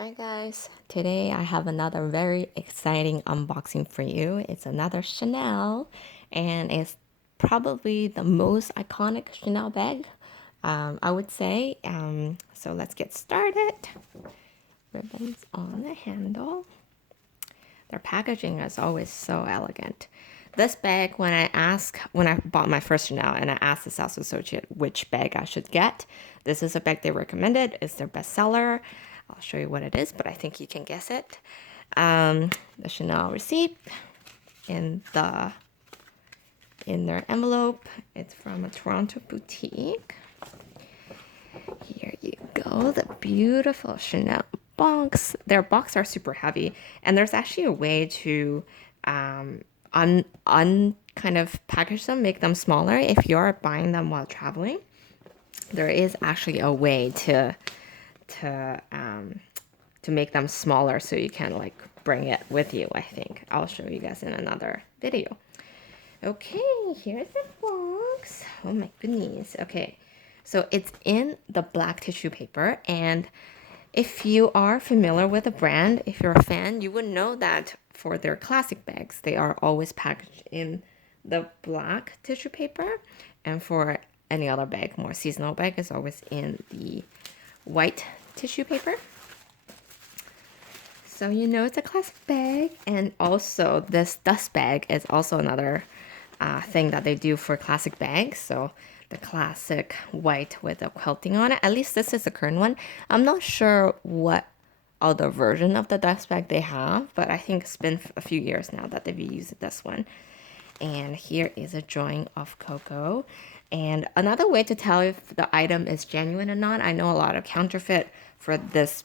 Hi guys, today I have another very exciting unboxing for you. It's another Chanel and it's probably the most iconic Chanel bag, I would say. So let's get started. Ribbons on the handle. Their packaging is always so elegant. This bag, when I bought my first Chanel and I asked the sales associate which bag I should get, this is a bag they recommended. It's their bestseller. I'll show you what it is, but I think you can guess it. The Chanel receipt in their envelope. It's from a Toronto boutique. Here you go, the beautiful Chanel box. Their box are super heavy, and there's actually a way to kind of package them, make them smaller. If you're buying them while traveling, there is actually a way to make them smaller so you can like bring it with you. I think I'll show you guys in another video. Okay, here's the box. Oh my goodness. Okay, so it's in the black tissue paper, and if you are familiar with the brand, if you're a fan, you would know that for their classic bags, they are always packaged in the black tissue paper, and for any other bag, more seasonal bag, is always in the white tissue paper. So you know it's a classic bag. And also this dust bag is also another thing that they do for classic bags. So the classic white with the quilting on it. At least this is the current one. I'm not sure what other version of the dust bag they have, but I think it's been a few years now that they've used this one. And here is a drawing of Coco. And another way to tell if the item is genuine or not, I know a lot of counterfeit for this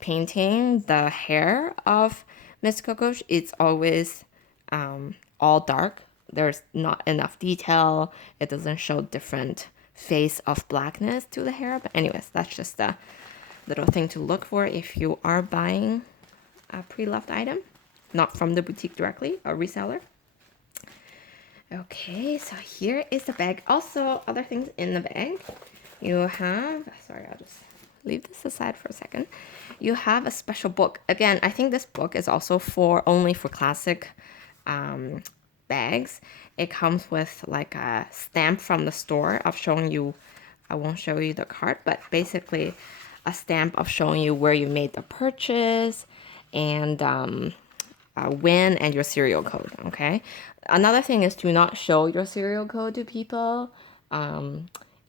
painting. The hair of Miss Coco, it's always all dark. There's not enough detail. It doesn't show different face of blackness to the hair. But anyways, that's just a little thing to look for if you are buying a pre-loved item, not from the boutique directly, a reseller. Okay, so here is the bag. Also, other things in the bag. You have, sorry, I'll just leave this aside for a second. You have a special book. Again, I think this book is also only for classic bags. It comes with like a stamp from the store of showing you, I won't show you the card, but basically a stamp of showing you where you made the purchase and when and your serial code. Okay. Another thing is do not show your serial code to people.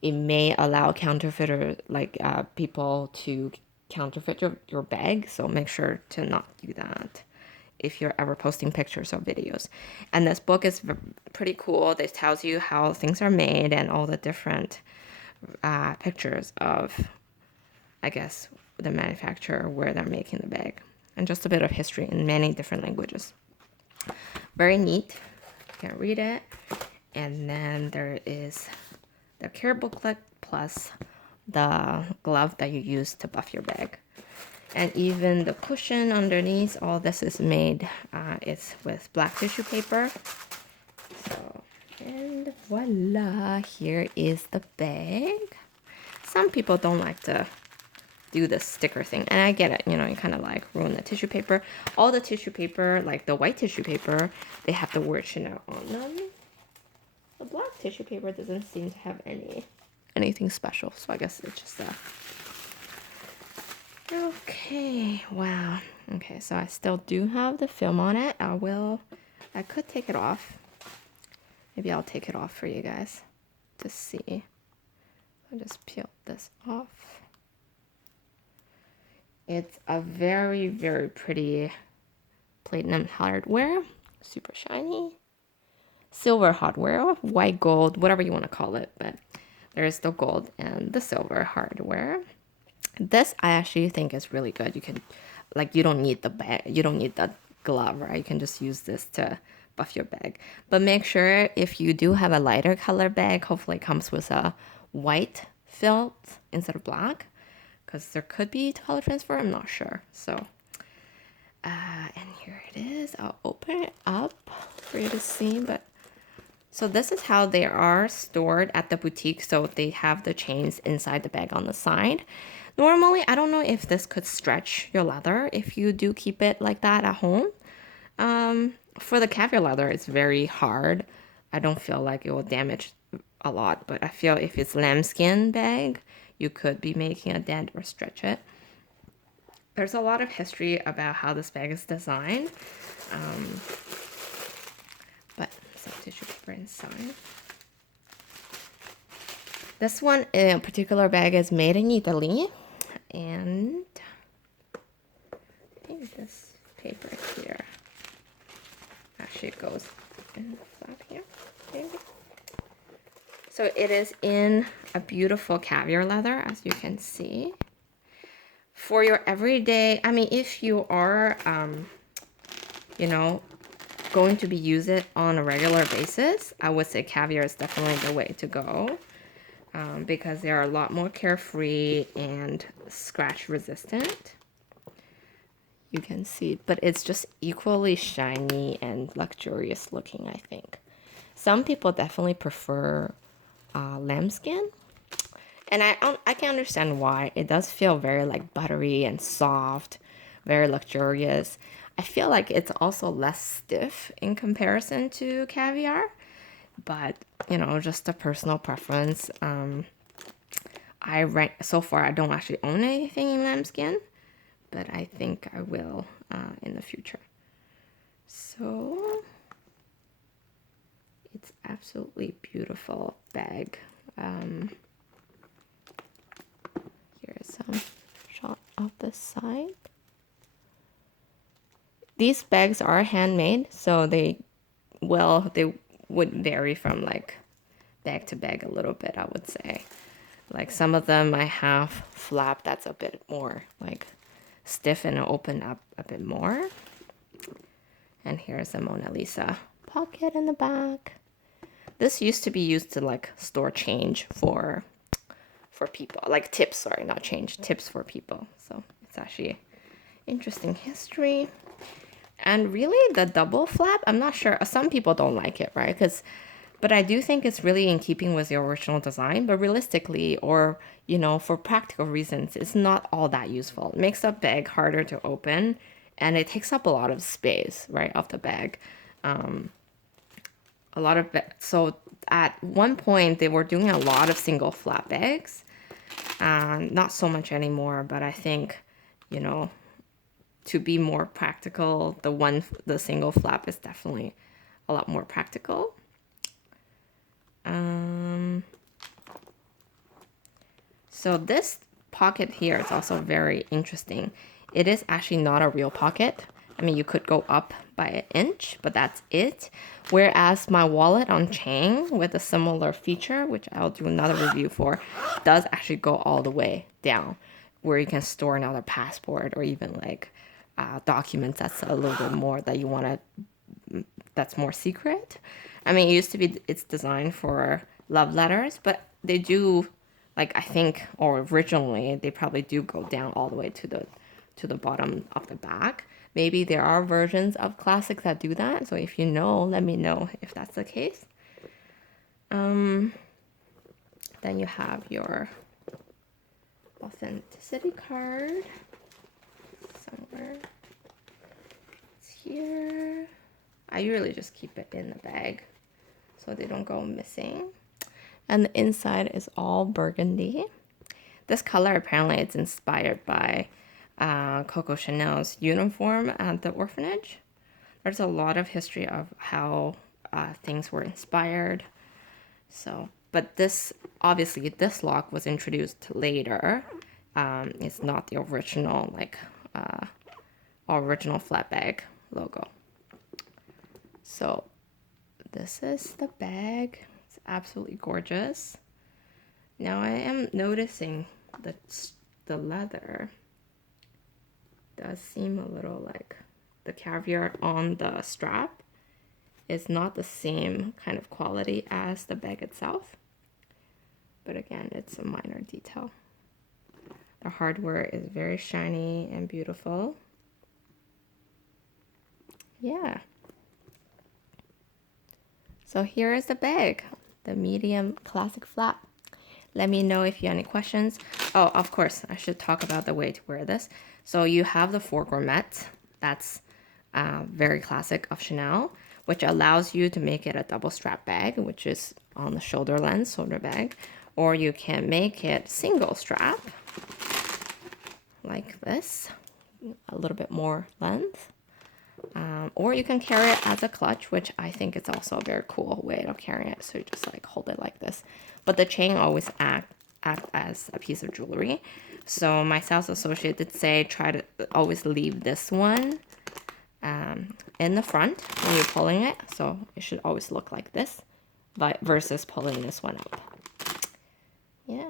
It may allow counterfeiter people to counterfeit your bag, so make sure to not do that if you're ever posting pictures or videos. And this book is pretty cool. It tells you how things are made and all the different pictures of, I guess, the manufacturer, where they're making the bag, and just a bit of history in many different languages. Very neat. You can read it. And then there is the care booklet plus the glove that you use to buff your bag. And even the cushion underneath, all this is made, it's with black tissue paper. So, and voila, here is the bag. Some people don't like to do the sticker thing, and I get it, you know, you kind of like ruin the tissue paper. All the tissue paper, like the white tissue paper, they have the word Chanel on them. The black tissue paper doesn't seem to have anything special, so I guess it's just okay. Wow. Okay, so I still do have the film on it. I could take it off. Maybe I'll take it off for you guys to see. I'll just peel this off. It's a very, very pretty platinum hardware, super shiny. Silver hardware, white gold, whatever you want to call it, but there's the gold and the silver hardware. This I actually think is really good. You can, like, you don't need the bag, you don't need the glove, right? You can just use this to buff your bag. But make sure if you do have a lighter color bag, hopefully it comes with a white felt instead of black, because there could be color transfer, I'm not sure. So, and here it is. I'll open it up for you to see, but so this is how they are stored at the boutique. So they have the chains inside the bag on the side. Normally, I don't don't know if this could stretch your leather if you do keep it like that at home. For the caviar leather, it's very hard. I don't feel like it will damage a lot, but I feel if it's lambskin bag, you could be making a dent or stretch it. There's a lot of history about how this bag is designed, but some tissue paper inside. This one in particular bag is made in Italy, and I think this paper here actually goes in the flap here, maybe. So it is in a beautiful caviar leather, as you can see. For your everyday, I mean, if you are, you know, going to be use it on a regular basis, I would say caviar is definitely the way to go. Because they are a lot more carefree and scratch resistant. You can see, but it's just equally shiny and luxurious looking, I think. Some people definitely prefer lambskin, and I can understand why. It does feel very like buttery and soft, very luxurious. I feel like it's also less stiff in comparison to caviar. But, you know, just a personal preference. So far, I don't actually own anything in lambskin, but I think I will in the future. So, it's absolutely beautiful bag. Here's some shot of the side. These bags are handmade, so they would vary from like bag to bag a little bit, I would say. Like some of them I have flap that's a bit more like stiff and open up a bit more. And here's a Mona Lisa pocket in the back. This used to be used to like store change for people, like tips, sorry, not change, tips for people. So it's actually interesting history. And really the double flap, I'm not sure, some people don't like it, right? But I do think it's really in keeping with the original design, but realistically, or, you know, for practical reasons, it's not all that useful. It makes the bag harder to open, and it takes up a lot of space, right, of the bag. So at one point, they were doing a lot of single flap bags. Not so much anymore, but I think, you know, to be more practical, the single flap is definitely a lot more practical. So this pocket here is also very interesting. It is actually not a real pocket. I mean, you could go up by an inch, but that's it. Whereas my wallet on Chang with a similar feature, which I'll do another review for, does actually go all the way down, where you can store another passport or even like documents that's a little bit more that you want to, that's more secret. I mean, it's designed for love letters, but they do, like, I think, or originally, they probably do go down all the way to the bottom of the back. Maybe there are versions of classics that do that. So if you know, let me know if that's the case. Then you have your authenticity card somewhere. It's here. I usually just keep it in the bag so they don't go missing. And the inside is all burgundy. This color, apparently, it's inspired by Coco Chanel's uniform at the orphanage. There's a lot of history of how things were inspired. So, but obviously, this lock was introduced later. It's not the original, original flat bag logo. So, this is the bag. It's absolutely gorgeous. Now I am noticing that the leather does seem a little like the caviar on the strap is not the same kind of quality as the bag itself. But again, it's a minor detail. The hardware is very shiny and beautiful. Yeah. So here is the bag, the medium classic flap. Let me know if you have any questions. Oh, of course, I should talk about the way to wear this. So you have the four gourmets. That's very classic of Chanel, which allows you to make it a double strap bag, which is on the shoulder bag, or you can make it single strap like this, a little bit more length. Or you can carry it as a clutch, which I think is also a very cool way of carrying it. So you just like hold it like this. But the chain always act as a piece of jewelry. So my sales associate did say try to always leave this one in the front when you're pulling it. So it should always look like this versus pulling this one up. Yeah.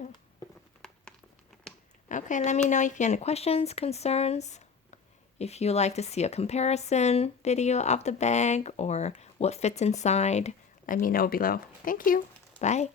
Okay, let me know if you have any questions, concerns. If you like to see a comparison video of the bag or what fits inside, let me know below. Thank you. Bye.